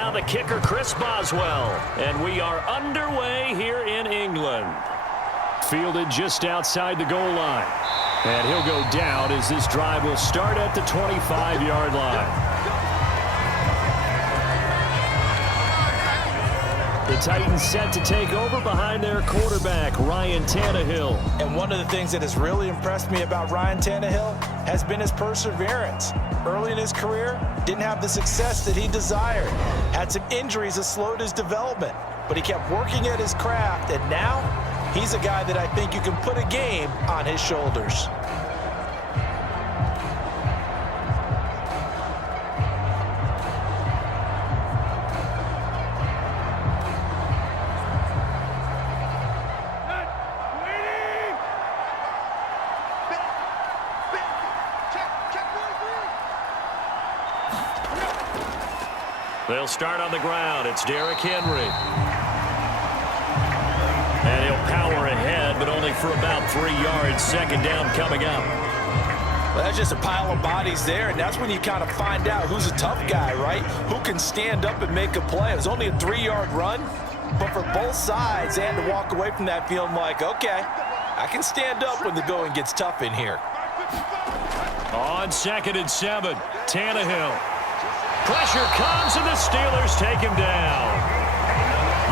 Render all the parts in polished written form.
now the kicker, Chris Boswell. And we are underway here in England. Fielded just outside the goal line. And he'll go down as this drive will start at the 25-yard line. The Titans set to take over behind their quarterback, Ryan Tannehill. And one of the things that has really impressed me about Ryan Tannehill has been his perseverance. Early in his career, didn't have the success that he desired. Had some injuries that slowed his development. But he kept working at his craft, and now he's a guy that I think you can put a game on his shoulders. They'll start on the ground. It's Derrick Henry. And he'll power ahead, but only for about 3 yards. Second down coming up. Well, that's just a pile of bodies there, and that's when you kind of find out who's a tough guy, right? Who can stand up and make a play. It was only a 3-yard run, but for both sides, they had to walk away from that feeling like, okay, I can stand up when the going gets tough in here. On 2nd and 7, Tannehill. Pressure comes, and the Steelers take him down.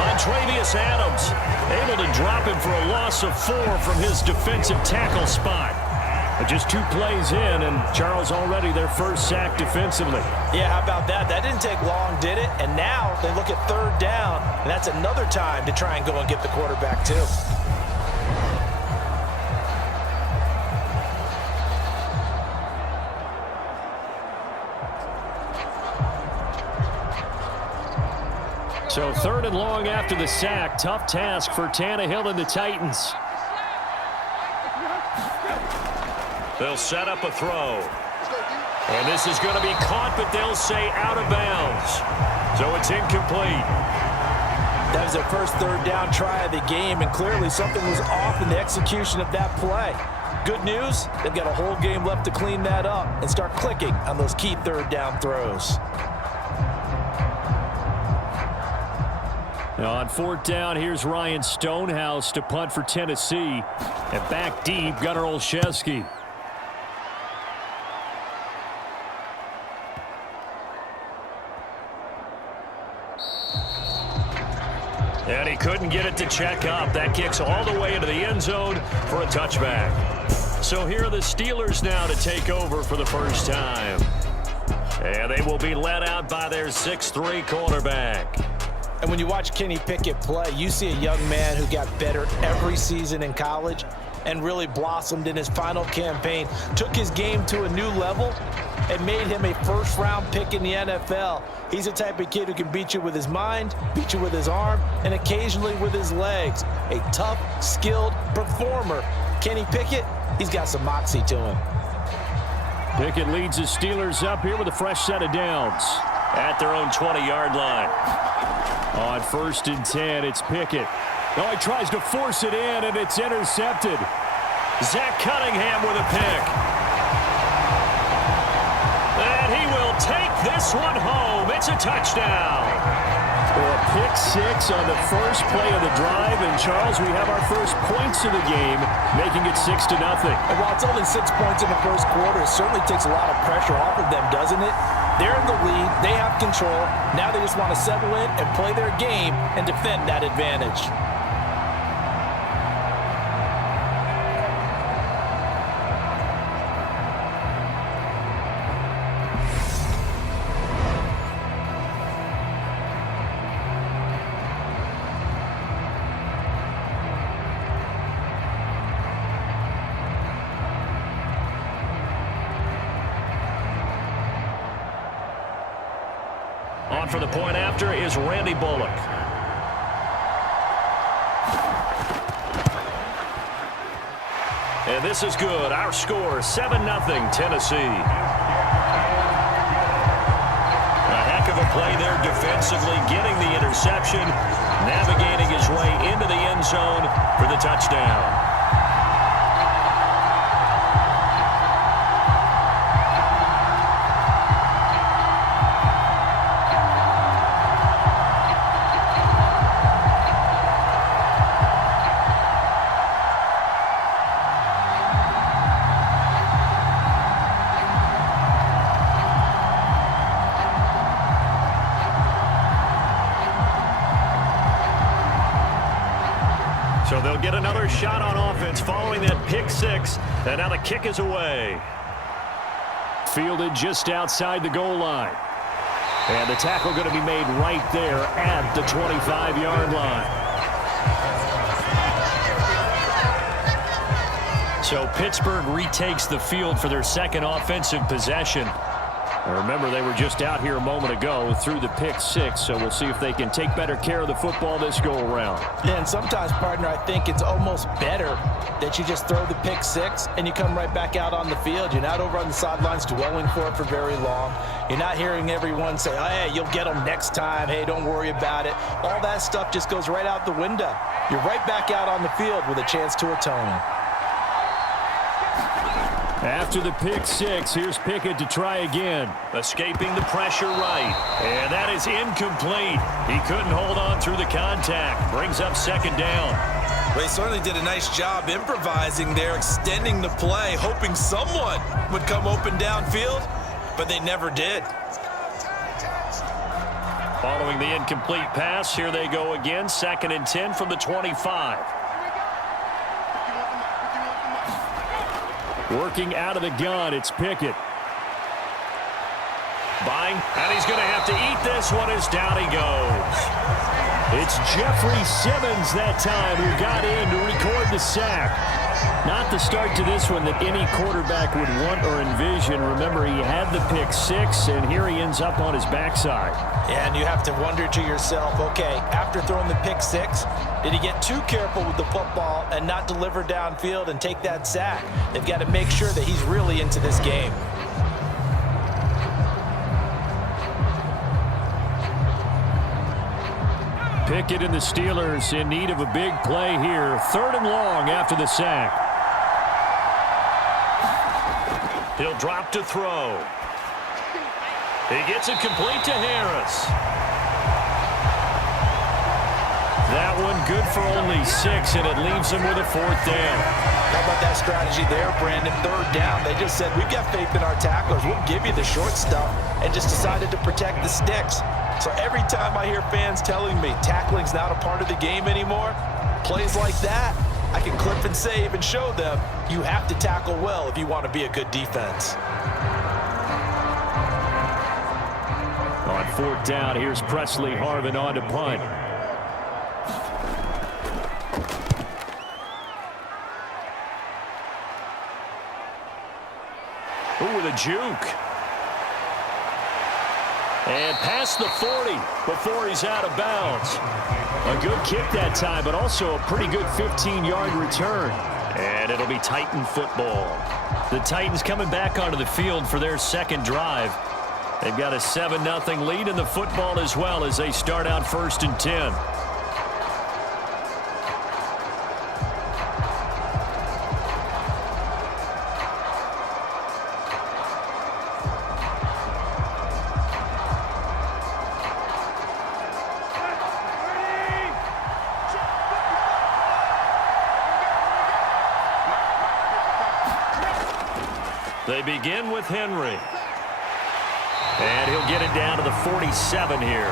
Montravius Adams able to drop him for a loss of 4 from his defensive tackle spot. But just 2 plays in, and Charles already their first sack defensively. Yeah, how about that? That didn't take long, did it? And now they look at 3rd down, and that's another time to try and go and get the quarterback too. So 3rd and long after the sack. Tough task for Tannehill and the Titans. They'll set up a throw. And this is going to be caught, but they'll say out of bounds. So it's incomplete. That was their first 3rd down try of the game, and clearly something was off in the execution of that play. Good news, they've got a whole game left to clean that up and start clicking on those key 3rd down throws. Now on 4th down, here's Ryan Stonehouse to punt for Tennessee. And back deep, Gunnar Olszewski. And he couldn't get it to check up. That kicks all the way into the end zone for a touchback. So here are the Steelers now to take over for the first time. And they will be led out by their 6'3" quarterback. And when you watch Kenny Pickett play, you see a young man who got better every season in college and really blossomed in his final campaign, took his game to a new level, and made him a first-round pick in the NFL. He's the type of kid who can beat you with his mind, beat you with his arm, and occasionally with his legs. A tough, skilled performer. Kenny Pickett, he's got some moxie to him. Pickett leads the Steelers up here with a fresh set of downs at their own 20-yard line. On 1st and 10, it's Pickett. Oh, he tries to force it in, and it's intercepted. Zach Cunningham with a pick. And he will take this one home. It's a touchdown. A pick 6 on the first play of the drive. And, Charles, we have our first points of the game, making it 6-0. And while it's only 6 points in the first quarter, it certainly takes a lot of pressure off of them, doesn't it? They're in the lead. They have control. Now they just want to settle in and play their game and defend that advantage. On for the point after is Randy Bullock. And this is good. Our score, 7-0 Tennessee. A heck of a play there defensively, getting the interception, navigating his way into the end zone for the touchdown. So they'll get another shot on offense following that pick six. And now the kick is away. Fielded just outside the goal line. And the tackle going to be made right there at the 25-yard line. So Pittsburgh retakes the field for their second offensive possession. Remember, they were just out here a moment ago through the pick six, so we'll see if they can take better care of the football this go-around. Yeah, and sometimes, partner, I think it's almost better that you just throw the pick six and you come right back out on the field. You're not over on the sidelines dwelling for it for very long. You're not hearing everyone say, oh, hey, you'll get them next time. Hey, don't worry about it. All that stuff just goes right out the window. You're right back out on the field with a chance to atone. After the pick six, here's Pickett to try again. Escaping the pressure right. And that is incomplete. He couldn't hold on through the contact. Brings up second down. Well, he certainly did a nice job improvising there, extending the play, hoping someone would come open downfield, but they never did. Following the incomplete pass, here they go again. 2nd and 10 from the 25. Working out of the gun, it's Pickett. Buying, and he's going to have to eat this one as down he goes. It's Jeffrey Simmons that time who got in to record the sack. Not the start to this one that any quarterback would want or envision. Remember, he had the pick six, and here he ends up on his backside. Yeah, and you have to wonder to yourself, okay, after throwing the pick six, did he get too careful with the football and not deliver downfield and take that sack? They've got to make sure that he's really into this game. Pickett and the Steelers in need of a big play here. 3rd and long after the sack. He'll drop to throw. He gets it complete to Harris. That one good for only 6, and it leaves him with a 4th down. How about that strategy there, Brandon? 3rd down. They just said, we've got faith in our tacklers. We'll give you the short stuff, and just decided to protect the sticks. So every time I hear fans telling me tackling's not a part of the game anymore, plays like that, I can clip and save and show them you have to tackle well if you want to be a good defense. On 4th down, here's Presley Harvin on to punt. Ooh, with a juke. And past the 40 before he's out of bounds. A good kick that time, but also a pretty good 15-yard return. And it'll be Titan football. The Titans coming back onto the field for their second drive. They've got a 7-0 lead in the football as well as they start out 1st and 10. They begin with Henry. And he'll get it down to the 47 here.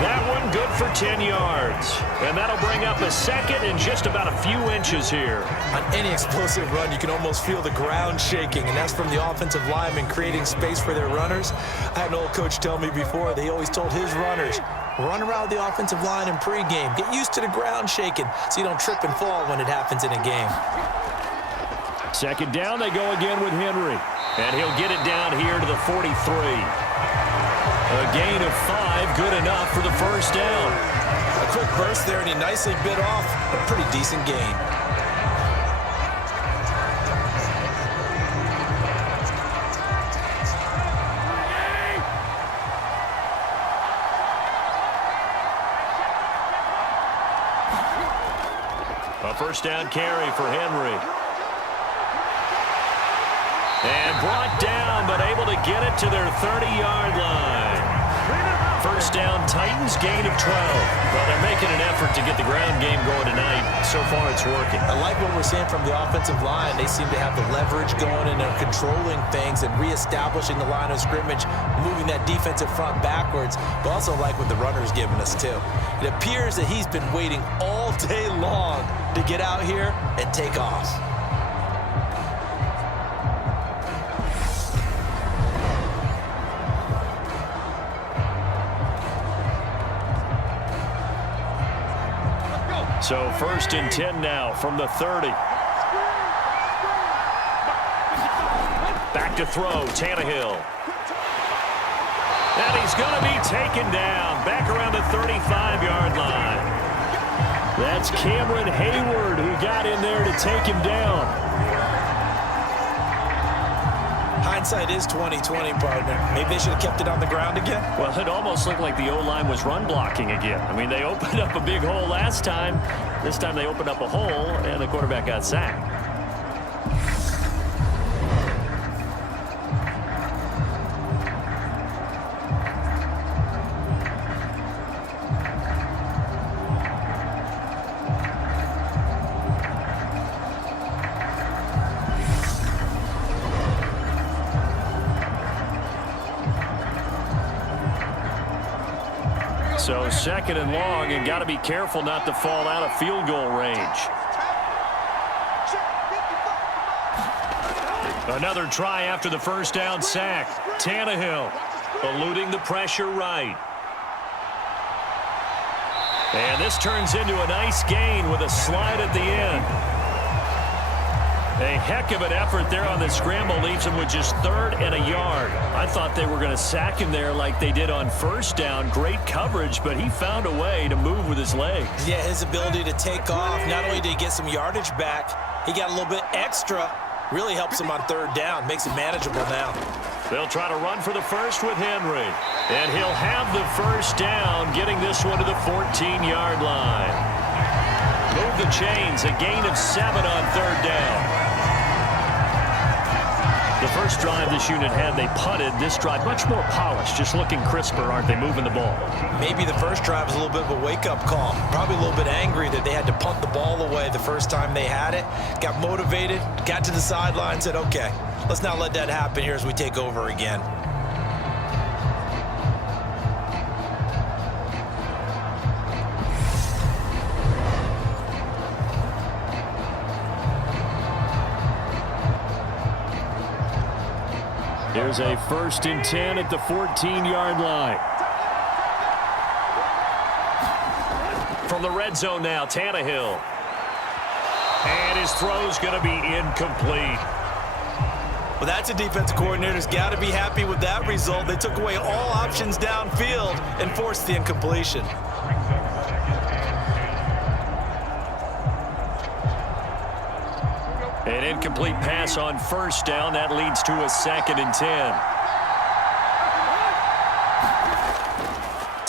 That one good for 10 yards. And that'll bring up a 2nd and just about a few inches here. On any explosive run, you can almost feel the ground shaking, and that's from the offensive linemen creating space for their runners. I had an old coach tell me before, they always told his runners, run around the offensive line in pregame. Get used to the ground shaking so you don't trip and fall when it happens in a game. 2nd down, they go again with Henry. And he'll get it down here to the 43. A gain of 5, good enough for the 1st down. A quick burst there, and he nicely bit off a pretty decent gain. A 1st down carry for Henry. And brought down, but able to get it to their 30-yard line. first down. Titans gain of 12. Well, they're making an effort to get the ground game going tonight. So far, it's working. I like what we're seeing from the offensive line. They seem to have the leverage going, and they're controlling things and reestablishing the line of scrimmage, moving that defensive front backwards, but also like what the runner's giving us, too. It appears that he's been waiting all day long to get out here and take off. So 1st and 10 now from the 30. Back to throw, Tannehill. And he's going to be taken down back around the 35-yard line. That's Cameron Hayward who got in there to take him down. Hindsight is 20/20, partner. Maybe they should have kept it on the ground again. Well, it almost looked like the O-line was run blocking again. I mean, they opened up a big hole last time. This time they opened up a hole, and the quarterback got sacked. So 2nd and long, and got to be careful not to fall out of field goal range. Another try after the first down sack. Tannehill eluding the pressure right. And this turns into a nice gain with a slide at the end. A heck of an effort there on the scramble, leaves him with just 3rd and a yard. I thought they were going to sack him there like they did on first down. Great coverage, but he found a way to move with his legs. Yeah, his ability to take off, not only did he get some yardage back, he got a little bit extra. Really helps him on 3rd down, makes it manageable now. They'll try to run for the first with Henry. And he'll have the first down, getting this one to the 14-yard line. Move the chains, a gain of 7 on 3rd down. The first drive this unit had, they punted. This drive, much more polished, just looking crisper, aren't they, moving the ball? Maybe the first drive was a little bit of a wake-up call. Probably a little bit angry that they had to punt the ball away the first time they had it. Got motivated, got to the sideline, said, okay, let's not let that happen here as we take over again. Here's a 1st and 10 at the 14-yard line. From the red zone now, Tannehill. And his throw's going to be incomplete. Well, that's a defense coordinator's got to be happy with that result. They took away all options downfield and forced the incompletion. An incomplete pass on first down. That leads to a 2nd and 10.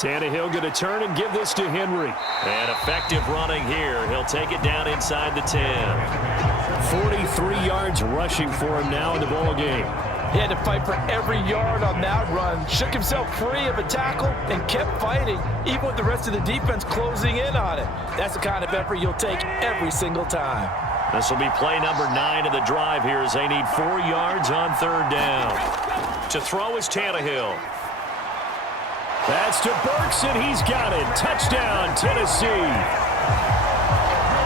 Tannehill going to turn and give this to Henry. And effective running here. He'll take it down inside the 10. 43 yards rushing for him now in the ball game. He had to fight for every yard on that run. Shook himself free of a tackle and kept fighting, even with the rest of the defense closing in on it. That's the kind of effort you'll take every single time. This will be play number 9 of the drive here as they need 4 yards on 3rd down. To throw is Tannehill. That's to Burks, and he's got it. Touchdown, Tennessee.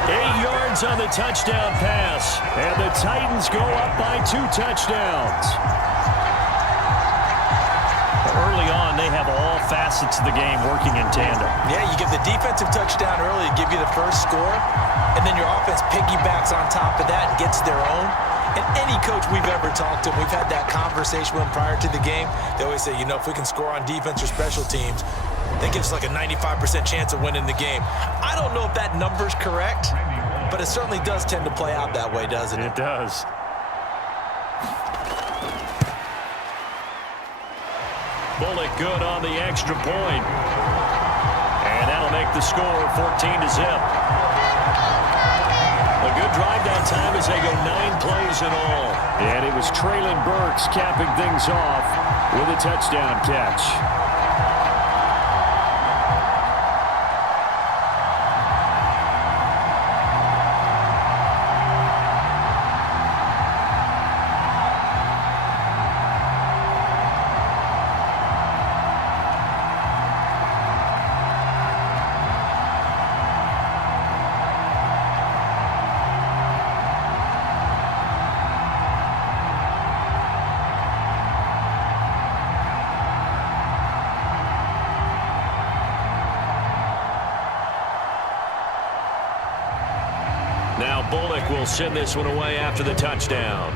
8 yards on the touchdown pass, and the Titans go up by 2 touchdowns. Early on, they have all facets of the game working in tandem. Yeah, you give the defensive touchdown early to give you the first score, and then your offense piggybacks on top of that and gets their own. And any coach we've ever talked to, we've had that conversation with them prior to the game, they always say, you know, if we can score on defense or special teams, that gives us like a 95% chance of winning the game. I don't know if that number's correct, but it certainly does tend to play out that way, doesn't it? It does. Bullock good on the extra point. And that'll make the score 14-0. A good drive that time as they go 9 plays in all. And it was Treylon Burks capping things off with a touchdown catch. Now Bullock will send this one away after the touchdown.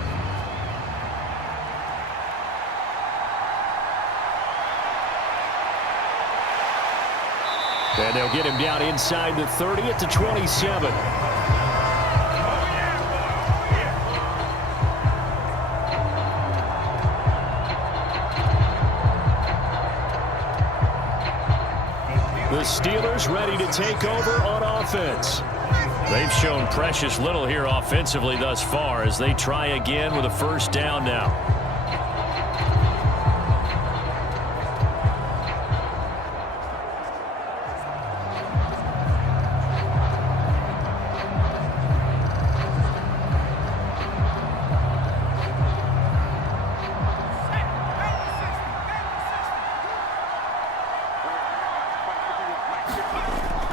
And they'll get him down inside the 30 at the 27. The Steelers ready to take over on offense. They've shown precious little here offensively thus far as they try again with a first down now.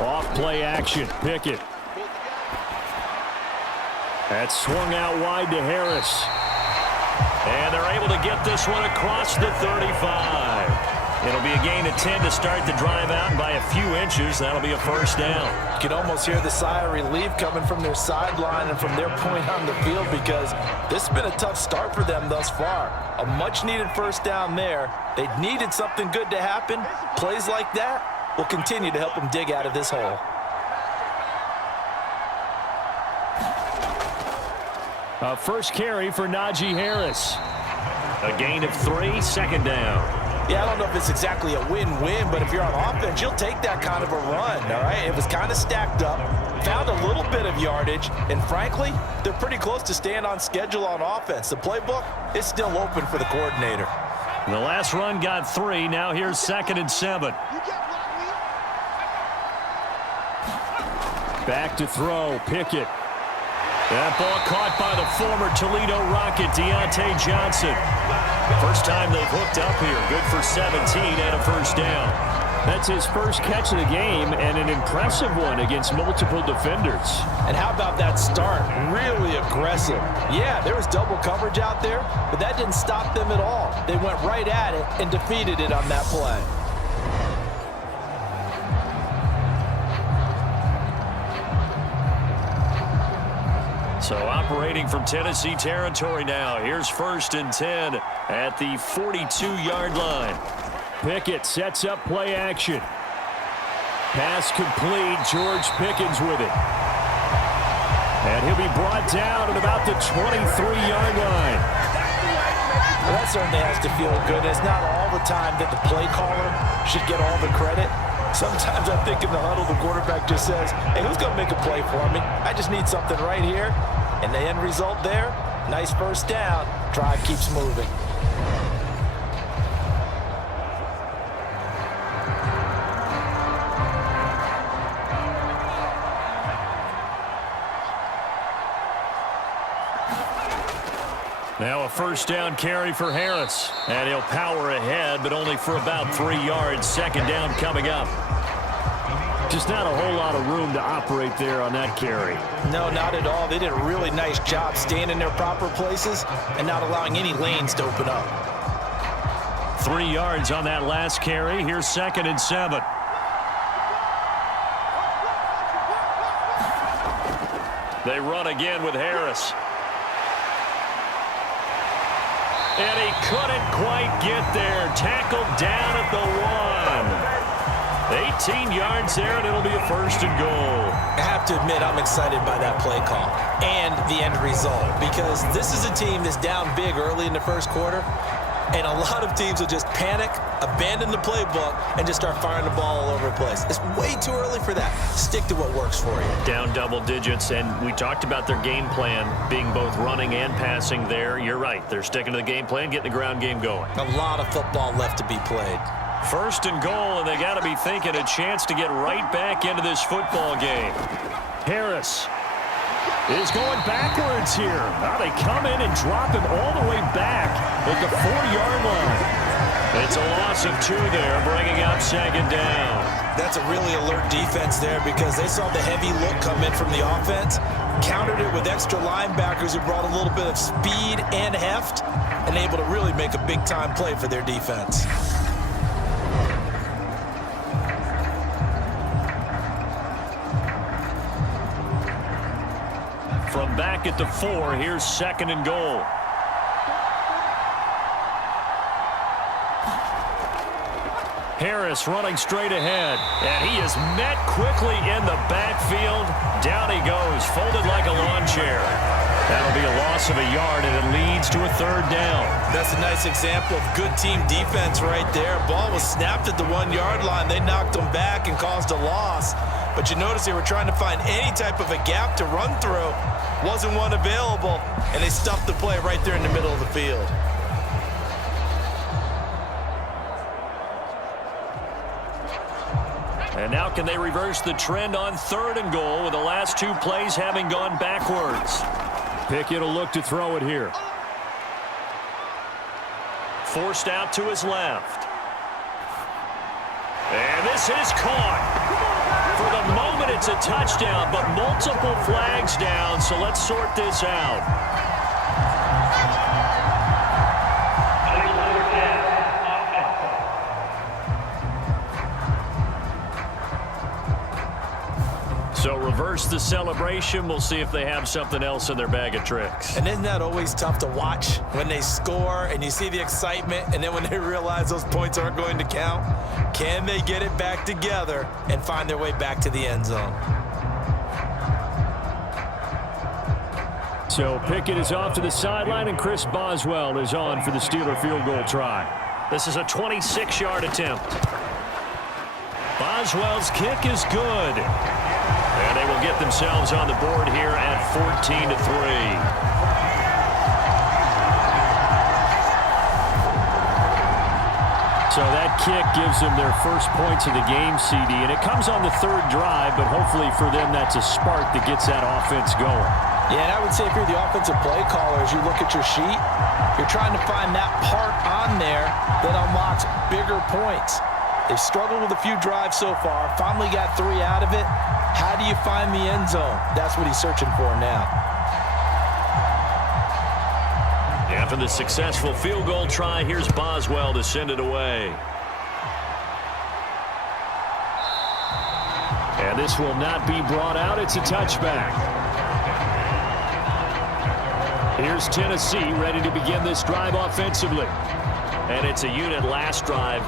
Off-play action, Pickett. That's swung out wide to Harris. And they're able to get this one across the 35. It'll be a gain of 10 to start the drive out, and by a few inches, that'll be a first down. You can almost hear the sigh of relief coming from their sideline and from their point on the field because this has been a tough start for them thus far. A much-needed first down there. They needed something good to happen. Plays like that will continue to help them dig out of this hole. First carry for Najee Harris. A gain of 3, second down. Yeah, I don't know if it's exactly a win-win, but if you're on offense, you'll take that kind of a run, all right? It was kind of stacked up, found a little bit of yardage, and frankly, they're pretty close to staying on schedule on offense. The playbook is still open for the coordinator. The last run got 3. Now here's 2nd and 7. Back to throw, Pickett. That ball caught by the former Toledo Rocket, Deontay Johnson. First time they've hooked up here. Good for 17 and a first down. That's his first catch of the game and an impressive one against multiple defenders. And how about that start? Really aggressive. Yeah, there was double coverage out there, but that didn't stop them at all. They went right at it and defeated it on that play. So operating from Tennessee territory now. Here's 1st and 10 at the 42-yard line. Pickett sets up play action. Pass complete. George Pickens with it. And he'll be brought down at about the 23-yard line. Well, that certainly has to feel good. It's not all the time that the play caller should get all the credit. Sometimes I think in the huddle, the quarterback just says, hey, who's going to make a play for me? I just need something right here. And the end result there, nice first down. Drive keeps moving. Now a first down carry for Harris. And he'll power ahead, but only for about 3 yards. Second down coming up. Just not a whole lot of room to operate there on that carry. No, not at all. They did a really nice job staying in their proper places and not allowing any lanes to open up. 3 yards on that last carry. Here's 2nd and 7. They run again with Harris. And he couldn't quite get there. Tackled down at the 1. 18 yards there, and it'll be a 1st and goal. I have to admit, I'm excited by that play call and the end result because this is a team that's down big early in the first quarter, and a lot of teams will just panic, abandon the playbook, and just start firing the ball all over the place. It's way too early for that. Stick to what works for you. Down double digits, and we talked about their game plan being both running and passing there. You're right. They're sticking to the game plan, getting the ground game going. A lot of football left to be played. 1st and goal, and they got to be thinking a chance to get right back into this football game. Harris is going backwards here. Now they come in and drop him all the way back at the 4-yard line. It's a loss of 2 there, bringing up 2nd down. That's a really alert defense there because they saw the heavy look come in from the offense, countered it with extra linebackers who brought a little bit of speed and heft, and able to really make a big-time play for their defense. back at the 4. Here's 2nd and goal. Harris running straight ahead, and he is met quickly in the backfield. Down he goes, folded like a lawn chair. That'll be a loss of a yard, and it leads to a 3rd down. That's a nice example of good team defense right there. Ball was snapped at the 1-yard line. They knocked him back and caused a loss. But you notice they were trying to find any type of a gap to run through. Wasn't one available, and they stuffed the play right there in the middle of the field. And now can they reverse the trend on 3rd and goal with the last 2 plays having gone backwards? Pickett will look to throw it here. Forced out to his left. And this is caught. For the moment, it's a touchdown, but multiple flags down, so let's sort this out. So reverse the celebration. We'll see if they have something else in their bag of tricks. And isn't that always tough to watch when they score and you see the excitement, and then when they realize those points aren't going to count? Can they get it back together and find their way back to the end zone? So Pickett is off to the sideline, and Chris Boswell is on for the Steeler field goal try. This is a 26-yard attempt. Boswell's kick is good. And they will get themselves on the board here at 14-3. So that kick gives them their first points of the game, CD. And it comes on the 3rd drive, but hopefully for them that's a spark that gets that offense going. Yeah, and I would say if you're the offensive play caller, as you look at your sheet, you're trying to find that part on there that unlocks bigger points. They've struggled with a few drives so far, finally got 3 out of it. How do you find the end zone? That's what he's searching for now. After the successful field goal try, here's Boswell to send it away. And this will not be brought out. It's a touchback. Here's Tennessee ready to begin this drive offensively. And it's a unit last drive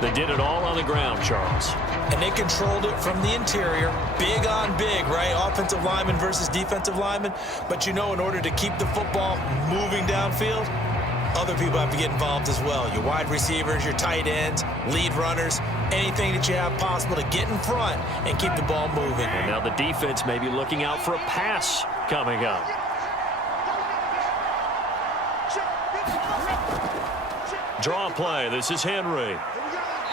that did it all on the ground, Charles. And they controlled it from the interior. Big on big, right? Offensive lineman versus defensive lineman. But you know, in order to keep the football moving downfield, other people have to get involved as well. Your wide receivers, your tight ends, lead runners, anything that you have possible to get in front and keep the ball moving. And now the defense may be looking out for a pass coming up. Draw play. This is Henry.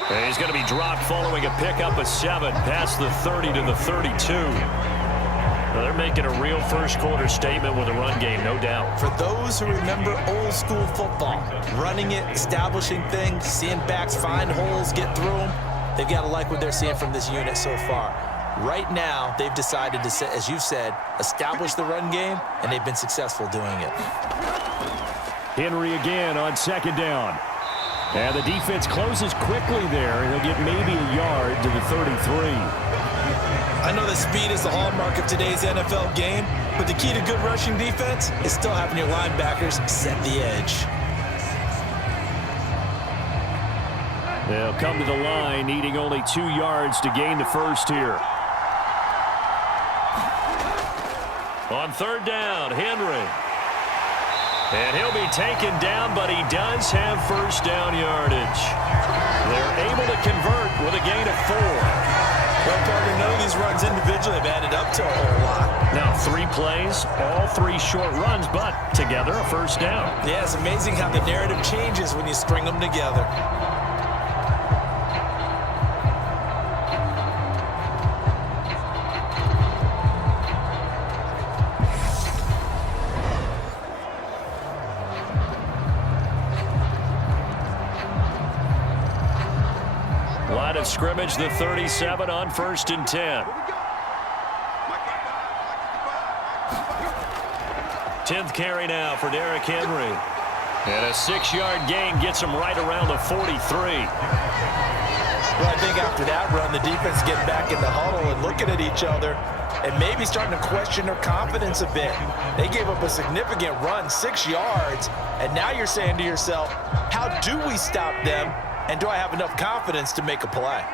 And he's going to be dropped following a pickup of 7 past the 30 to the 32. Now they're making a real first-quarter statement with a run game, no doubt. For those who remember old-school football, running it, establishing things, seeing backs find holes, get through them, they've got to like what they're seeing from this unit so far. Right now, they've decided to, as you've said, establish the run game, and they've been successful doing it. Henry again on 2nd down. And the defense closes quickly there, and he'll get maybe a yard to the 33. I know that speed is the hallmark of today's NFL game, but the key to good rushing defense is still having your linebackers set the edge. They'll come to the line, needing only 2 yards to gain the first here. On 3rd down, Henry. And he'll be taken down, but he does have first down yardage. They're able to convert with a gain of 4. Well, partner, none of these runs individually have added up to a whole lot. Now 3 plays, all 3 short runs, but together a first down. Yeah, it's amazing how the narrative changes when you string them together. Line of scrimmage, the 37 on 1st and 10. 10th carry now for Derrick Henry. And a 6-yard gain gets him right around the 43. Well, I think after that run, the defense getting back in the huddle and looking at each other and maybe starting to question their confidence a bit. They gave up a significant run, 6 yards, and now you're saying to yourself, how do we stop them, and do I have enough confidence to make a play?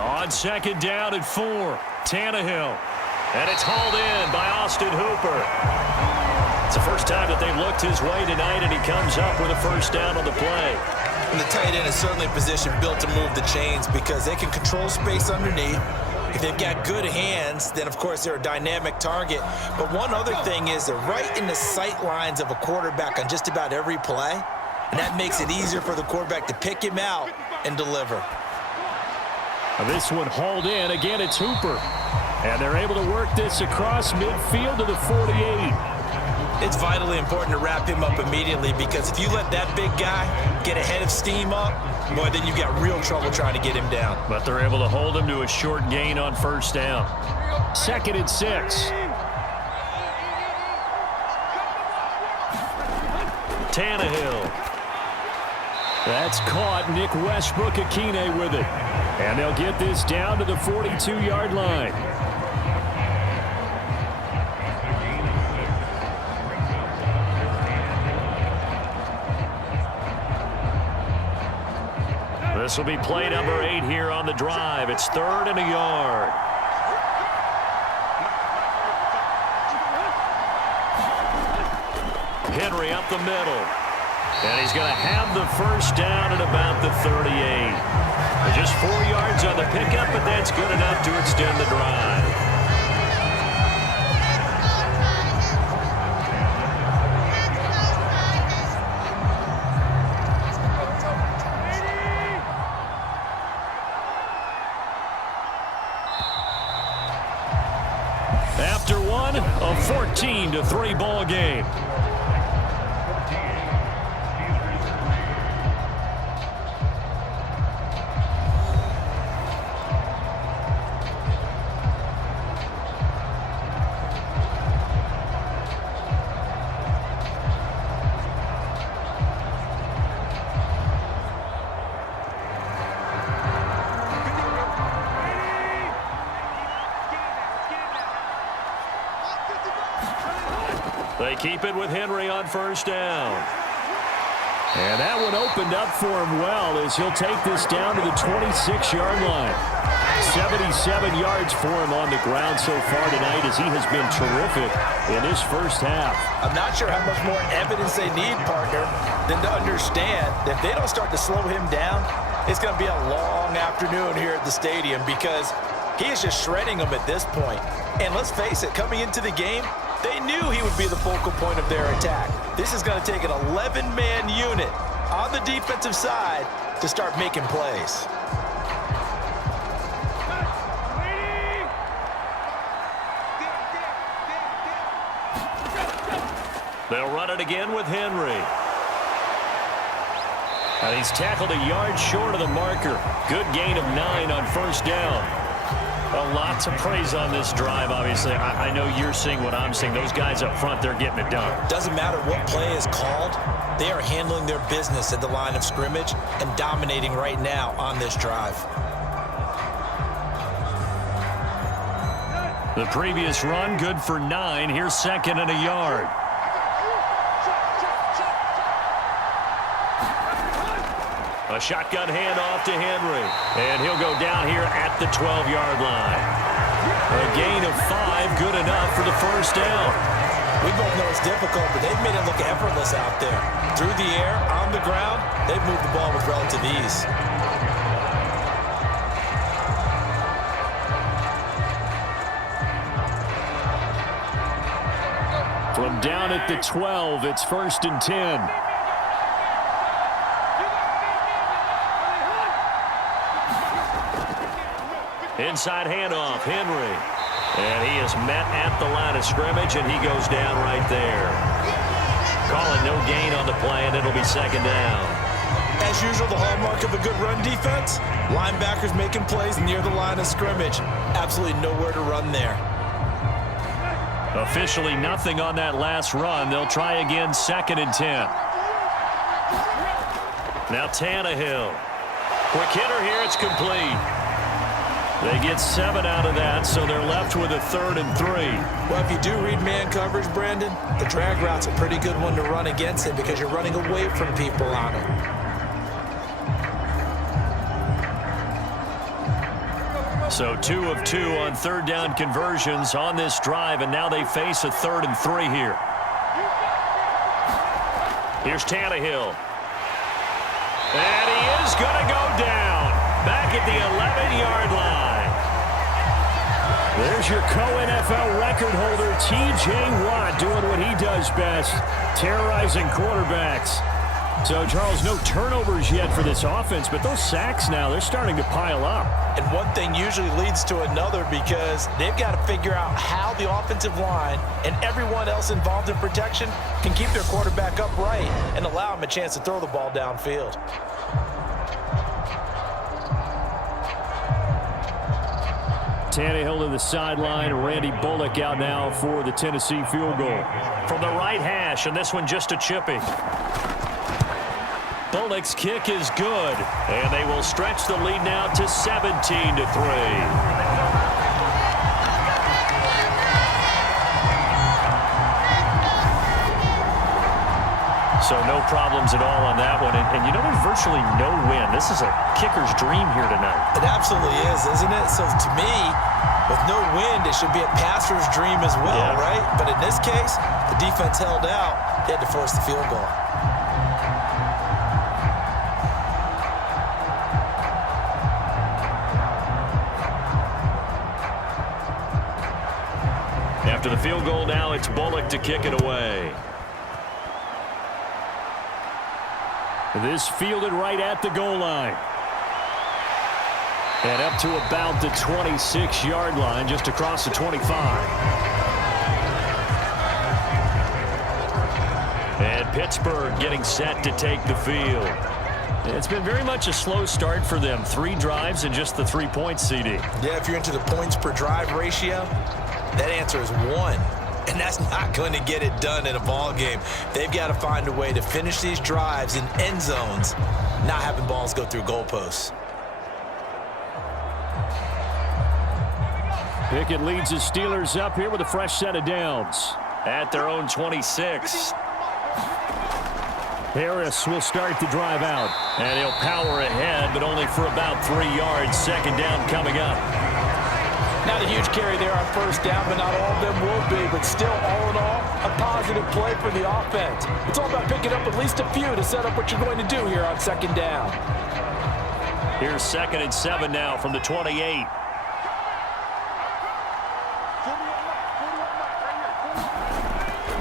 On second down and 4, Tannehill. And it's hauled in by Austin Hooper. It's the first time that they've looked his way tonight, and he comes up with a first down on the play. And the tight end is certainly a position built to move the chains because they can control space underneath. If they've got good hands, then, of course, they're a dynamic target. But one other thing is they're right in the sight lines of a quarterback on just about every play, and that makes it easier for the quarterback to pick him out and deliver. This one hauled in. Again, it's Hooper. And they're able to work this across midfield to the 48. It's vitally important to wrap him up immediately because if you let that big guy get ahead of steam up, boy, then you got real trouble trying to get him down. But they're able to hold him to a short gain on first down. 2nd and 6. Tannehill. That's caught. Nick Westbrook-Akine with it. And they'll get this down to the 42-yard line. This will be play number 8 here on the drive. It's 3rd and a yard. Henry up the middle. And he's going to have the first down at about the 38. Just 4 yards on the pickup, but that's good enough to extend the drive. After one, a 14-3 ball game. They keep it with Henry on first down. And that one opened up for him well as he'll take this down to the 26-yard line. 77 yards for him on the ground so far tonight as he has been terrific in his first half. I'm not sure how much more evidence they need, partner, than to understand that if they don't start to slow him down, it's going to be a long afternoon here at the stadium because he is just shredding them at this point. And let's face it, coming into the game, they knew he would be the focal point of their attack. This is going to take an 11-man unit on the defensive side to start making plays. They'll run it again with Henry. And he's tackled a yard short of the marker. Good gain of 9 on first down. A lot to praise on this drive, obviously. I know you're seeing what I'm seeing. Those guys up front, they're getting it done. Doesn't matter what play is called. They are handling their business at the line of scrimmage and dominating right now on this drive. The previous run, good for 9. Here's 2nd and a yard. A shotgun handoff to Henry. And he'll go down here at the 12-yard line. A gain of 5, good enough for the first down. We both know it's difficult, but they've made it look effortless out there. Through the air, on the ground, they've moved the ball with relative ease. From down at the 12, it's 1st and 10. Inside handoff, Henry. And he is met at the line of scrimmage, and he goes down right there. Calling no gain on the play, and it'll be 2nd down. As usual, the hallmark of a good run defense, linebackers making plays near the line of scrimmage. Absolutely nowhere to run there. Officially nothing on that last run. They'll try again, 2nd and 10. Now Tannehill. Quick hitter here. It's complete. They get 7 out of that, so they're left with a 3rd and 3. Well, if you do read man coverage, Brandon, the drag route's a pretty good one to run against it because you're running away from people on it. So 2 of 2 on 3rd down conversions on this drive, and now they face a 3rd and 3 here. Here's Tannehill. And he is going to go down back at the 11-yard line. There's your co-NFL record holder, T.J. Watt, doing what he does best, terrorizing quarterbacks. So, Charles, no turnovers yet for this offense, but those sacks now, they're starting to pile up. And one thing usually leads to another because they've got to figure out how the offensive line and everyone else involved in protection can keep their quarterback upright and allow him a chance to throw the ball downfield. Tannehill to the sideline. Randy Bullock out now for the Tennessee field goal. From the right hash, and this one just a chipping. Bullock's kick is good, and they will stretch the lead now to 17-3. So no problems at all on that one. And you know, there's virtually no wind. This is a kicker's dream here tonight. It absolutely is, isn't it? So to me, with no wind, it should be a passer's dream as well, right? But in this case, the defense held out. They had to force the field goal. After the field goal now, it's Bullock to kick it away. This fielded right at the goal line. And up to about the 26-yard line, just across the 25. And Pittsburgh getting set to take the field. It's been very much a slow start for them. 3 drives and just the 3 points, CD. Yeah, if you're into the points per drive ratio, that answer is 1. And that's not going to get it done in a ball game. They've got to find a way to finish these drives in end zones, not having balls go through goalposts. Pickett leads the Steelers up here with a fresh set of downs. At their own 26. Harris will start the drive out. And he'll power ahead, but only for about 3 yards. 2nd down coming up. Not a huge carry there on 1st down, but not all of them will be. But still, all in all, a positive play for the offense. It's all about picking up at least a few to set up what you're going to do here on 2nd down. Here's 2nd and 7 now from the 28.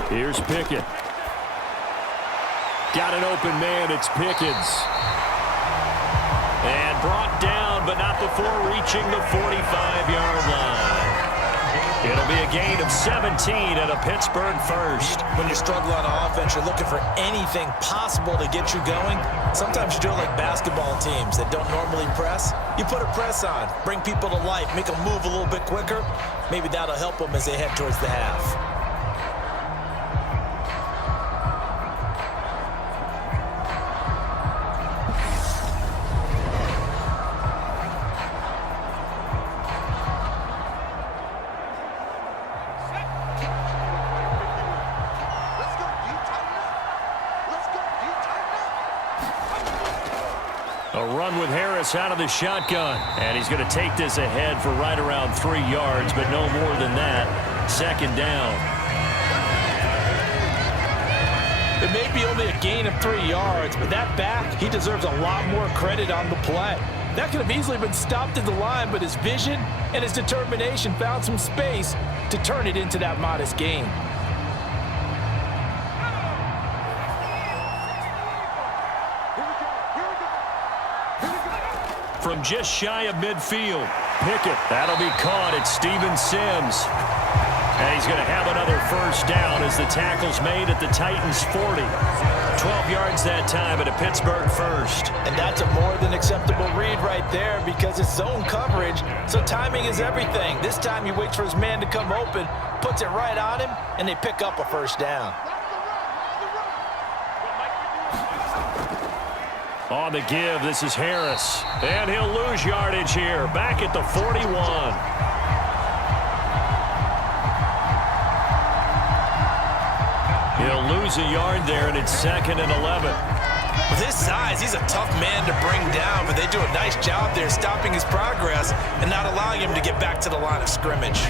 Here's Pickett. Got an open man. It's Pickens. And brought down, but not before reaching the 45-yard line. It'll be a gain of 17 and a Pittsburgh first. When you're struggling on offense, you're looking for anything possible to get you going. Sometimes you do it like basketball teams that don't normally press. You put a press on, bring people to life, make them move a little bit quicker. Maybe that'll help them as they head towards the half. A run with Harris out of the shotgun. And he's going to take this ahead for right around 3 yards, but no more than that. 2nd down. It may be only a gain of 3 yards, but that back, he deserves a lot more credit on the play. That could have easily been stopped at the line, but his vision and his determination found some space to turn it into that modest gain. From just shy of midfield, Pickett. That'll be caught at Steven Sims. And he's going to have another 1st down as the tackle's made at the Titans' 40. 12 yards that time at a Pittsburgh 1st. And that's a more than acceptable read right there because it's zone coverage, so timing is everything. This time he waits for his man to come open, puts it right on him, and they pick up a 1st down. On the give, this is Harris. And he'll lose yardage here. Back at the 41. He'll lose a yard there, and it's 2nd and 11. With his size, he's a tough man to bring down, but they do a nice job there stopping his progress and not allowing him to get back to the line of scrimmage.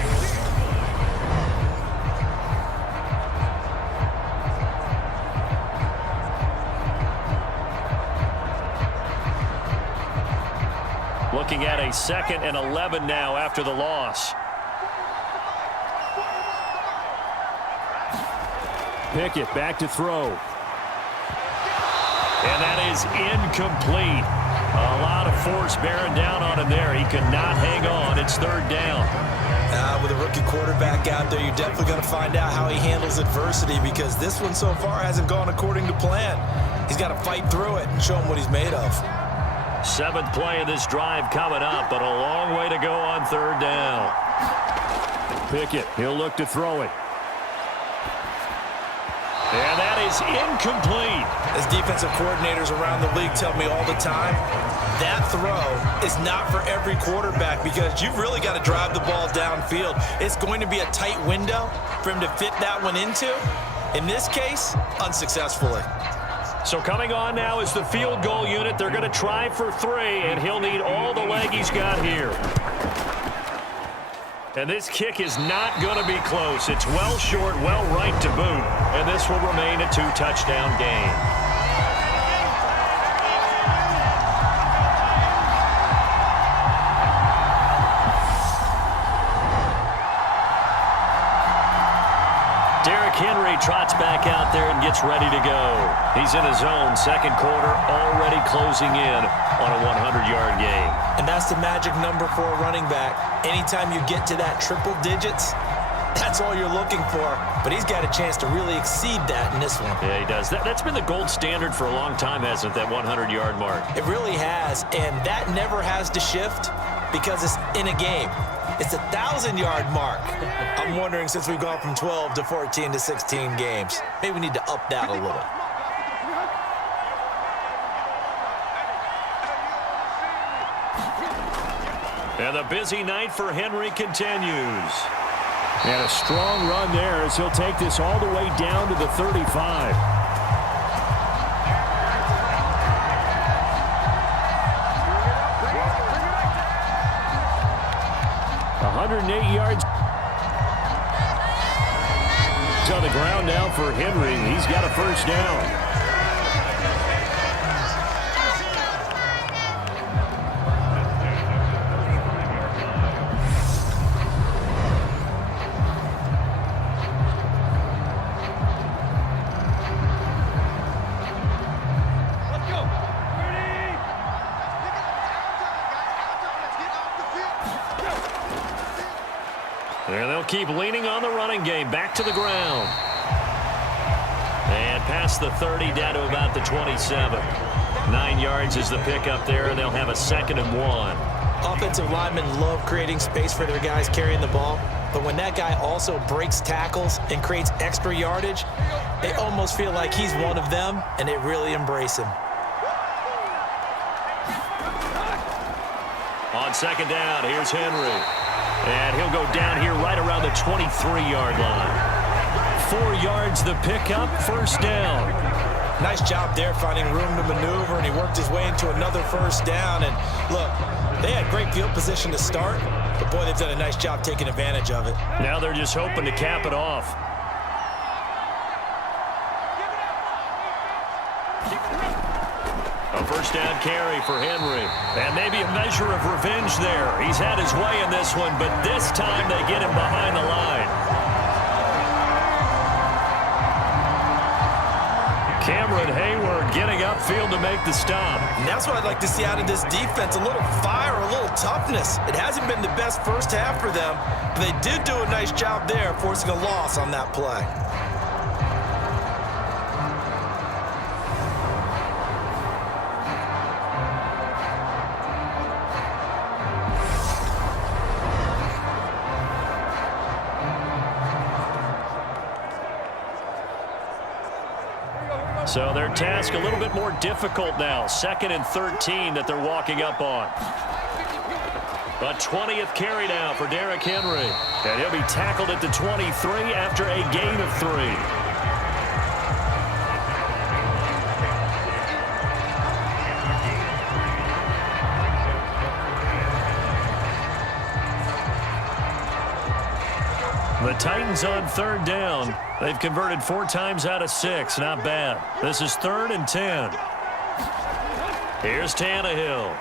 Looking at a 2nd and 11 now after the loss. Pickett back to throw. And that is incomplete. A lot of force bearing down on him there. He could not hang on. It's 3rd down. With a rookie quarterback out there, you're definitely going to find out how he handles adversity, because this one so far hasn't gone according to plan. He's got to fight through it and show him what he's made of. 7th play of this drive coming up, but a long way to go on 3rd down. Pickett, he'll look to throw it. And that is incomplete. As defensive coordinators around the league tell me all the time, that throw is not for every quarterback, because you've really got to drive the ball downfield. It's going to be a tight window for him to fit that one into. In this case, unsuccessfully. So coming on now is the field goal unit. They're going to try for 3, and he'll need all the leg he's got here. And this kick is not going to be close. It's well short, well right to boot. And this will remain a 2-touchdown game. Henry trots back out there and gets ready to go. He's in his zone, 2nd quarter, already closing in on a 100-yard game. And that's the magic number for a running back. Anytime you get to that triple digits, that's all you're looking for. But he's got a chance to really exceed that in this one. Yeah, he does. That's been the gold standard for a long time, hasn't it, that 100-yard mark? It really has, and that never has to shift because it's in a game. It's a 1,000-yard mark. I'm wondering, since we've gone from 12 to 14 to 16 games, maybe we need to up that a little. And the busy night for Henry continues. And a strong run there as he'll take this all the way down to the 35. 108 yards. It's on the ground now for Henry. He's got a 1st down. And they'll keep leaning on the running game. Back to the ground. And past the 30, down to about the 27. 9 yards is the pickup there, and they'll have a 2nd and 1. Offensive linemen love creating space for their guys carrying the ball. But when that guy also breaks tackles and creates extra yardage, they almost feel like he's one of them, and they really embrace him. On 2nd down, here's Henry. And he'll go down here right around the 23-yard line. 4 yards the pickup, 1st down. Nice job there finding room to maneuver, and he worked his way into another 1st down. And look, they had great field position to start, but boy, they've done a nice job taking advantage of it. Now they're just hoping to cap it off. A 1st down carry for Henry. And maybe a measure of revenge there. He's had his way in this one, but this time they get him behind the line. Cameron Hayward getting upfield to make the stop. And that's what I'd like to see out of this defense, a little fire, a little toughness. It hasn't been the best 1st half for them, but they did do a nice job there, forcing a loss on that play. So their task a little bit more difficult now. 2nd and 13 that they're walking up on. A 20th carry now for Derrick Henry. And he'll be tackled at the 23 after a gain of 3. The Titans on 3rd down. They've converted 4 times out of 6. Not bad. This is 3rd and 10. Here's Tannehill.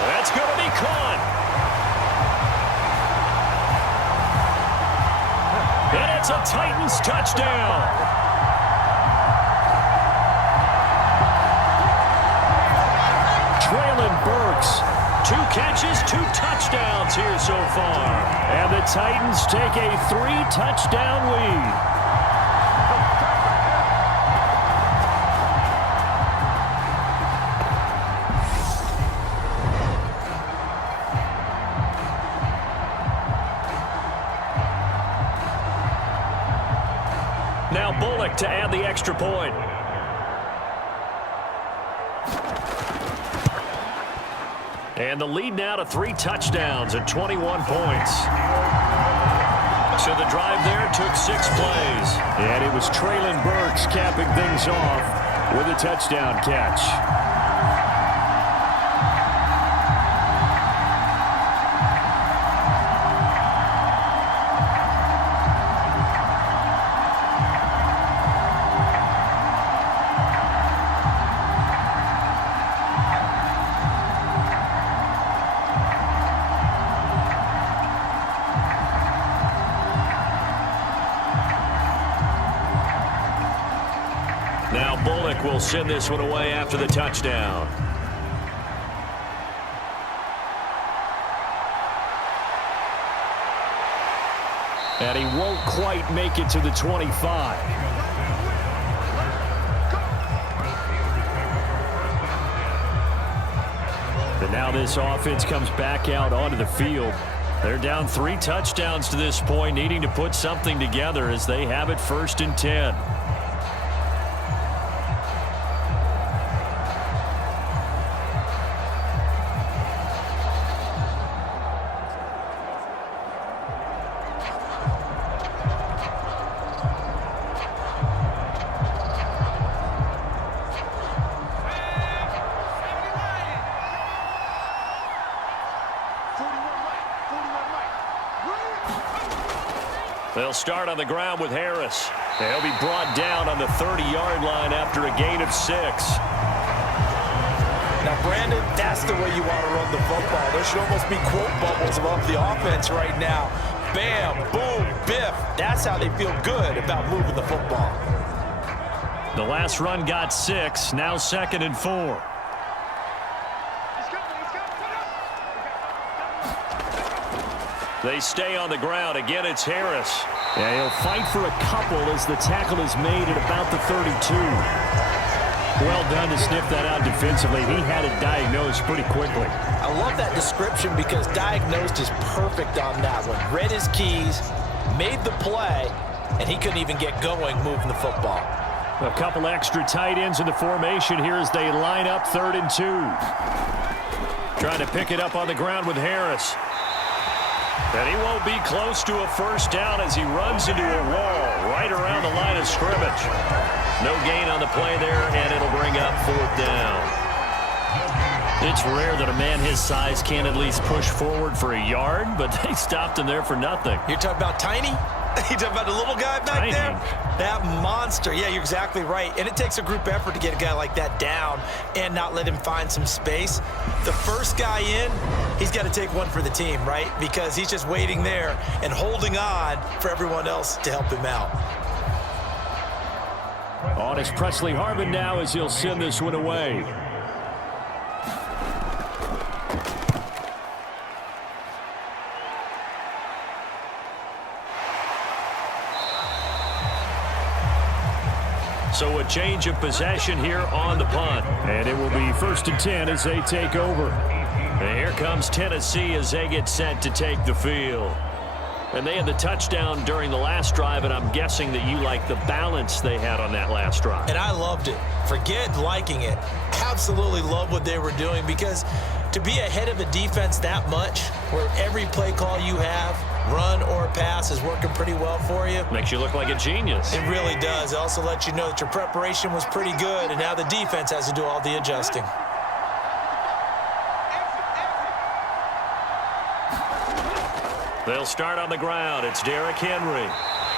That's going to be caught. And it's a Titans touchdown. Traylon Burks. 2 catches, 2 touchdowns here so far. And the Titans take a 3-touchdown lead. Now Bullock to add the extra point. And the lead now to 3 touchdowns at 21 points. So the drive there took 6 plays. And it was Traylon Burks capping things off with a touchdown catch. Now Bullock will send this one away after the touchdown. And he won't quite make it to the 25. And now this offense comes back out onto the field. They're down 3 touchdowns to this point, needing to put something together as they have it 1st and 10. They'll start on the ground with Harris. They'll be brought down on the 30-yard line after a gain of 6. Now, Brandon, that's the way you want to run the football. There should almost be quote bubbles above the offense right now. Bam, boom, biff. That's how they feel good about moving the football. The last run got 6. Now 2nd and 4. They stay on the ground. Again, it's Harris. Yeah, he'll fight for a couple as the tackle is made at about the 32. Well done to sniff that out defensively. He had it diagnosed pretty quickly. I love that description because diagnosed is perfect on that one. Read his keys, made the play, and he couldn't even get going moving the football. A couple extra tight ends in the formation here as they line up 3rd and 2. Trying to pick it up on the ground with Harris. And he won't be close to a 1st down as he runs into a wall right around the line of scrimmage. No gain on the play there, and it'll bring up 4th down. It's rare that a man his size can at least push forward for a yard, but they stopped him there for nothing. You're talking about Tiny? You talking about the little guy back there? That monster. Yeah, you're exactly right. And it takes a group effort to get a guy like that down and not let him find some space. The first guy in, he's got to take one for the team, right? Because he's just waiting there and holding on for everyone else to help him out. On is Presley Harvin now as he'll send this one away. So a change of possession here on the punt. And it will be 1st and 10 as they take over. And here comes Tennessee as they get set to take the field. And they had the touchdown during the last drive, and I'm guessing that you like the balance they had on that last drive. And I loved it. Forget liking it. Absolutely love what they were doing, because to be ahead of a defense that much, where every play call you have, run or pass, is working pretty well for you. Makes you look like a genius. It really does. It also lets you know that your preparation was pretty good, and now the defense has to do all the adjusting. They'll start on the ground. It's Derrick Henry.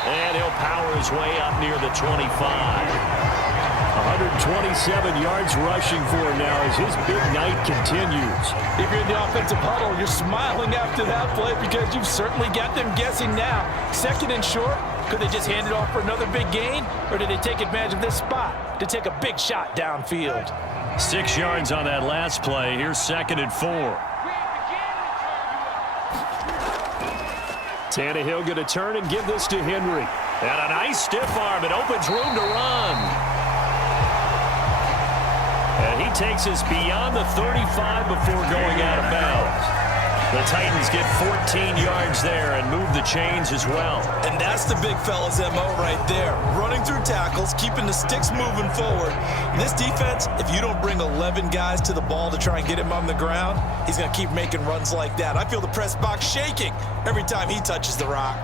And he'll power his way up near the 25. 127 yards rushing for him now as his big night continues. If you're in the offensive huddle, you're smiling after that play because you've certainly got them guessing now. Second and short, could they just hand it off for another big gain? Or did they take advantage of this spot to take a big shot downfield? 6 yards on that last play. Here's 2nd and 4. Tannehill going to turn and give this to Henry. And a nice stiff arm. It opens room to run. And he takes us beyond the 35 before going out of bounds. The Titans get 14 yards there and move the chains as well. And that's the big fella's MO right there. Running through tackles, keeping the sticks moving forward. And this defense, if you don't bring 11 guys to the ball to try and get him on the ground, he's going to keep making runs like that. I feel the press box shaking every time he touches the rock.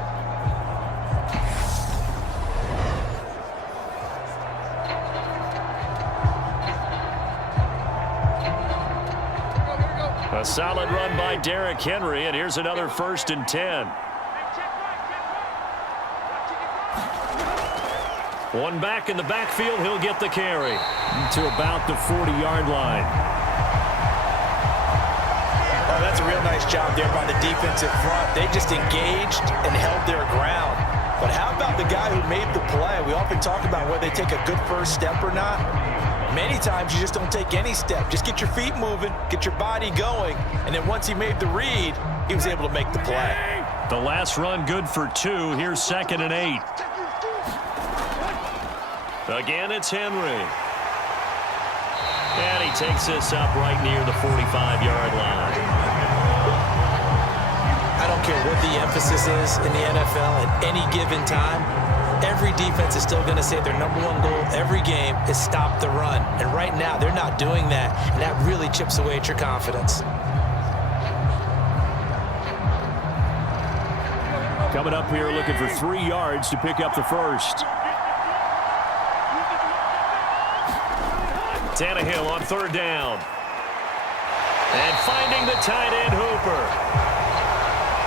A solid run by Derrick Henry, and here's another 1st and 10. One back in the backfield, he'll get the carry. To about the 40-yard line. Oh, that's a real nice job there by the defensive front. They just engaged and held their ground. But how about the guy who made the play? We often talk about whether they take a good first step or not. Many times you just don't take any step. Just get your feet moving, get your body going, and then once he made the read, he was able to make the play. The last run good for 2. Here's 2nd and 8. Again, it's Henry. And he takes this up right near the 45-yard line. I don't care what the emphasis is in the NFL at any given time. Every defense is still going to say their #1 goal every game is stop the run. And right now, they're not doing that, and that really chips away at your confidence. Coming up here looking for 3 yards to pick up the first. Tannehill on 3rd down. And finding the tight end, Hooper.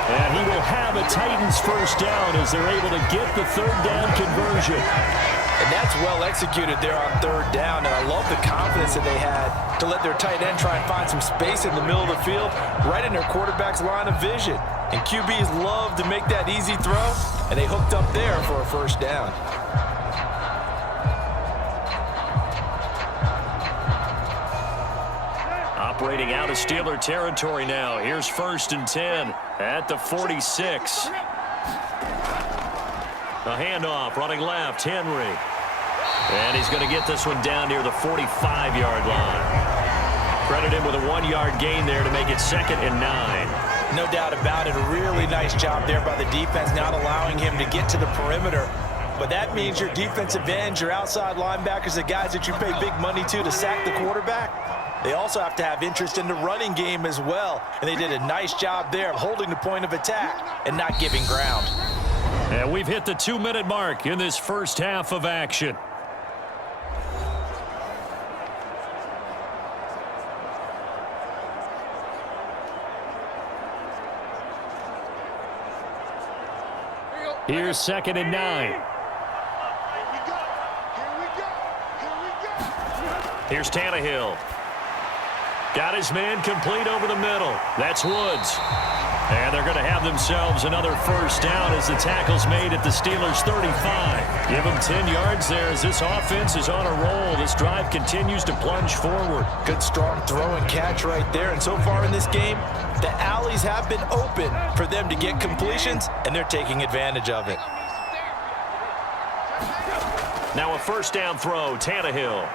And he will have a Titans first down as they're able to get the 3rd down conversion. And that's well executed there on 3rd down. And I love the confidence that they had to let their tight end try and find some space in the middle of the field, right in their quarterback's line of vision. And QBs love to make that easy throw, and they hooked up there for a first down. Operating out of Steeler territory now. Here's 1st and 10 at the 46. A handoff, running left, Henry. And he's going to get this one down near the 45-yard line. Credit him with a 1-yard gain there to make it 2nd and 9. No doubt about it. A really nice job there by the defense, not allowing him to get to the perimeter. But that means your defensive ends, your outside linebackers, the guys that you pay big money to sack the quarterback, they also have to have interest in the running game as well. And they did a nice job there of holding the point of attack and not giving ground. And we've hit the 2-minute mark in this first half of action. Here's 2nd and 9. Here's Tannehill. Got his man complete over the middle. That's Woods. And they're going to have themselves another first down as the tackle's made at the Steelers' 35. Give them 10 yards there as this offense is on a roll. This drive continues to plunge forward. Good, strong throw and catch right there. And so far in this game, the alleys have been open for them to get completions, and they're taking advantage of it. Now a first down throw, Tannehill.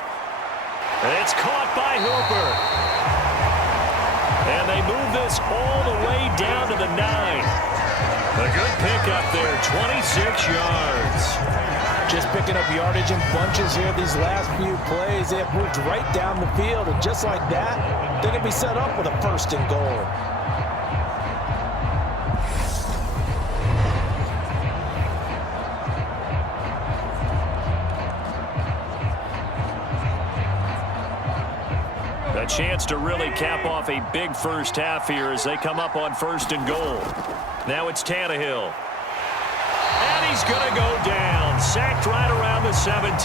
And it's caught by Hooper. And they move this all the way down to the 9. A good pickup there, 26 yards. Just picking up yardage in bunches here these last few plays. They have moved right down the field, and just like that, they're going to be set up with a 1st and goal. A chance to really cap off a big first half here as they come up on 1st and goal. Now it's Tannehill. And he's going to go down. Sacked right around the 17.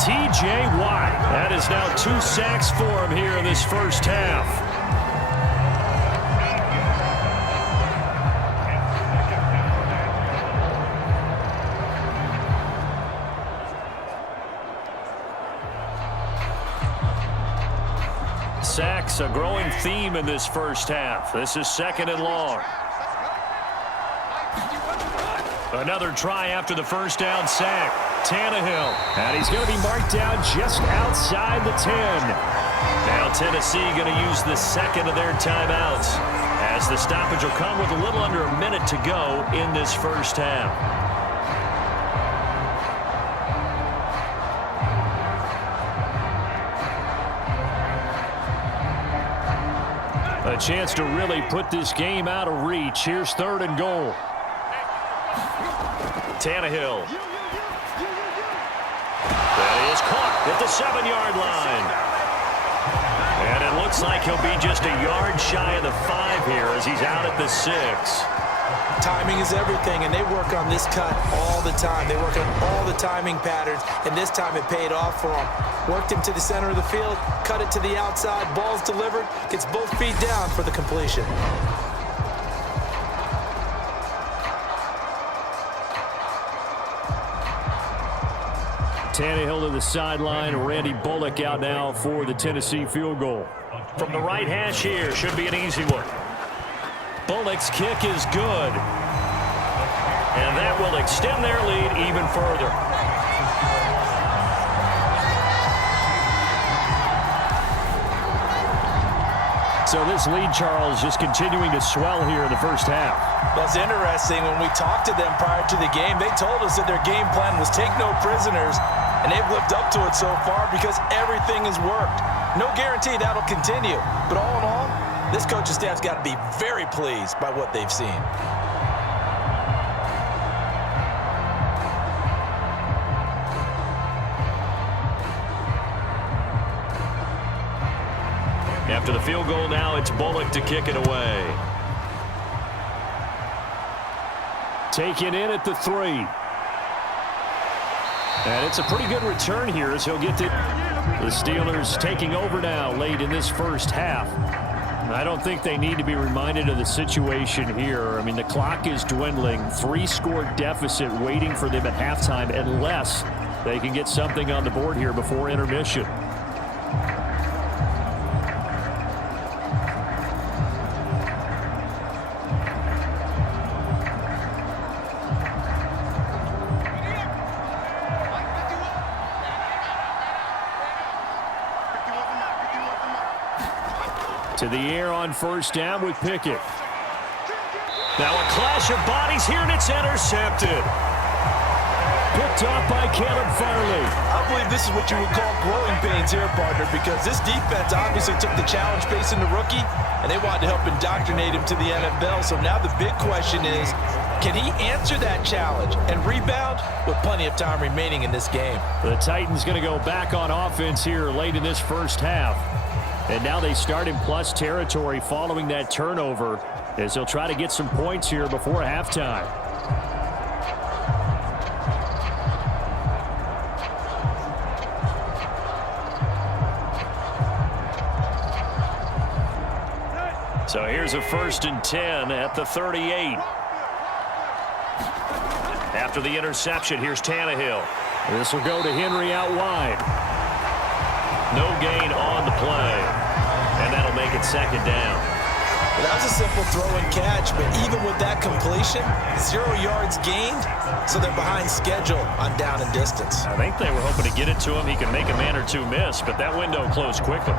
T.J. Watt. That is now 2 sacks for him here in this first half. Sacks, a growing theme in this first half. This is 2nd and long. Another try after the first down sack. Tannehill. And he's going to be marked down just outside the 10. Now Tennessee going to use the 2nd of their timeouts as the stoppage will come with a little under a minute to go in this first half. A chance to really put this game out of reach. Here's 3rd and goal. Tannehill. That is caught at the 7-yard line. And it looks like he'll be just a yard shy of the 5 here as he's out at the 6. Timing is everything, and they work on this cut all the time. They work on all the timing patterns, and this time it paid off for them. Worked him to the center of the field, cut it to the outside, ball's delivered, gets both feet down for the completion. Tannehill to the sideline. Randy Bullock out now for the Tennessee field goal. From the right hash here, should be an easy one. Bullock's kick is good. And that will extend their lead even further. So this lead, Charles, just continuing to swell here in the first half. Well, it's interesting. When we talked to them prior to the game, they told us that their game plan was take no prisoners, and they've lived up to it so far because everything has worked. No guarantee that'll continue. But all in all, this coaching staff's got to be very pleased by what they've seen. After the field goal now, it's Bullock to kick it away. Taken in at the 3. And it's a pretty good return here as he'll get to the Steelers taking over now late in this first half. I don't think they need to be reminded of the situation here. I mean, the clock is dwindling. 3-score deficit waiting for them at halftime unless they can get something on the board here before intermission. To the air on first down with Pickett. Now a clash of bodies here, and it's intercepted. Picked off by Caleb Farley. I believe this is what you would call growing pains here, partner, because this defense obviously took the challenge facing the rookie, and they wanted to help indoctrinate him to the NFL. So now the big question is, can he answer that challenge and rebound with plenty of time remaining in this game? The Titans going to go back on offense here late in this first half. And now they start in plus territory following that turnover as they'll try to get some points here before halftime. So here's a 1st and 10 at the 38. After the interception, here's Tannehill. This will go to Henry out wide. No gain on the play. And that'll make it 2nd down. Well, that was a simple throw and catch, but even with that completion, 0 yards gained, so they're behind schedule on down and distance. I think they were hoping to get it to him. He can make a man or two miss, but that window closed quickly.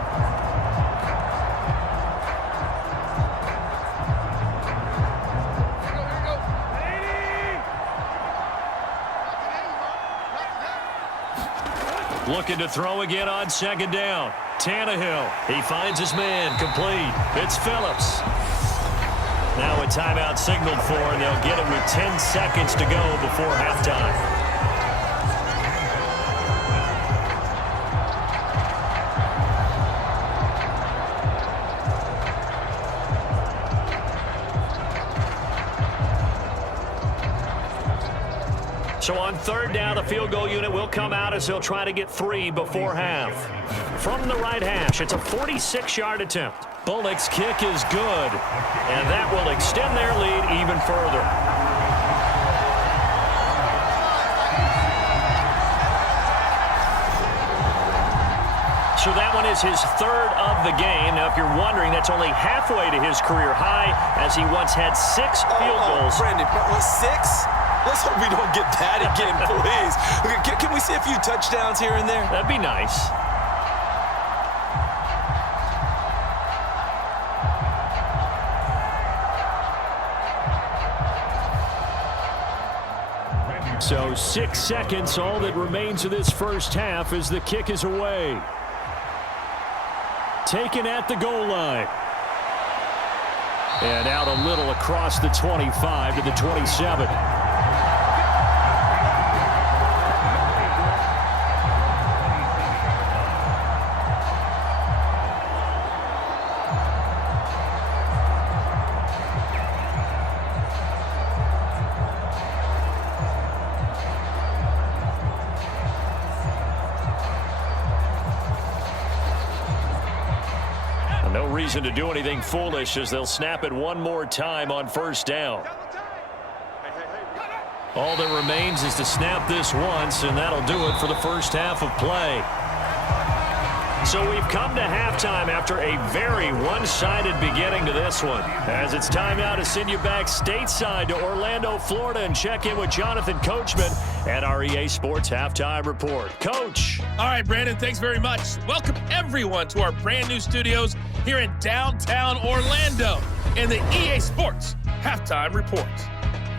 Looking to throw again on second down. Tannehill. He finds his man. Complete. It's Phillips. Now a timeout signaled for, and they'll get it with 10 seconds to go before halftime. So on third down, the field goal unit will come out as they'll try to get 3 before half. From the right hash, it's a 46-yard attempt. Bullock's kick is good, and that will extend their lead even further. So that one is his third of the game. Now, if you're wondering, that's only halfway to his career high, as he once had 6 field goals. Brandon, 6? Let's hope we don't get that again, please. Can we see a few touchdowns here and there? That'd be nice. So 6 seconds, all that remains of this first half as the kick is away. Taken at the goal line. And out a little across the 25 to the 27. No reason to do anything foolish as they'll snap it one more time on first down. All that remains is to snap this once, and that'll do it for the first half of play. So we've come to halftime after a very one-sided beginning to this one. As it's time now to send you back stateside to Orlando, Florida, and check in with Jonathan Coachman at our EA Sports Halftime Report. Coach. All right, Brandon, thanks very much. Welcome, everyone, to our brand-new studios here in downtown Orlando in the EA Sports Halftime Report.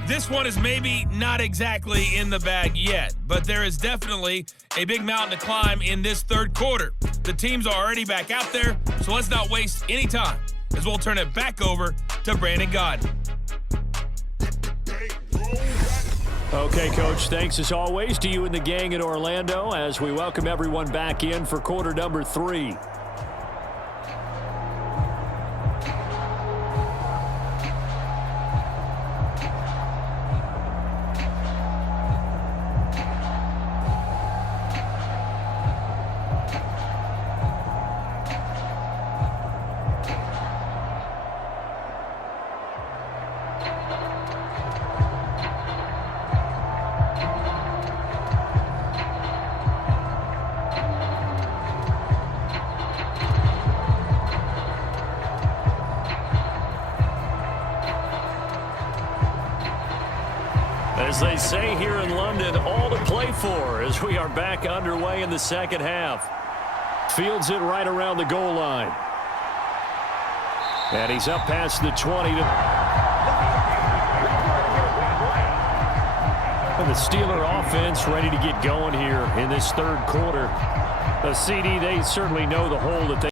This one is maybe not exactly in the bag yet, but there is definitely a big mountain to climb in this third quarter. The teams are already back out there, so let's not waste any time as we'll turn it back over to Brandon Godden. Okay, Coach, thanks as always to you and the gang in Orlando as we welcome everyone back in for quarter number 3. As they say here in London, all to play for as we are back underway in the second half. Fields it right around the goal line. And he's up past the 20. And the Steeler offense ready to get going here in this third quarter. The CD, they certainly know the hole that they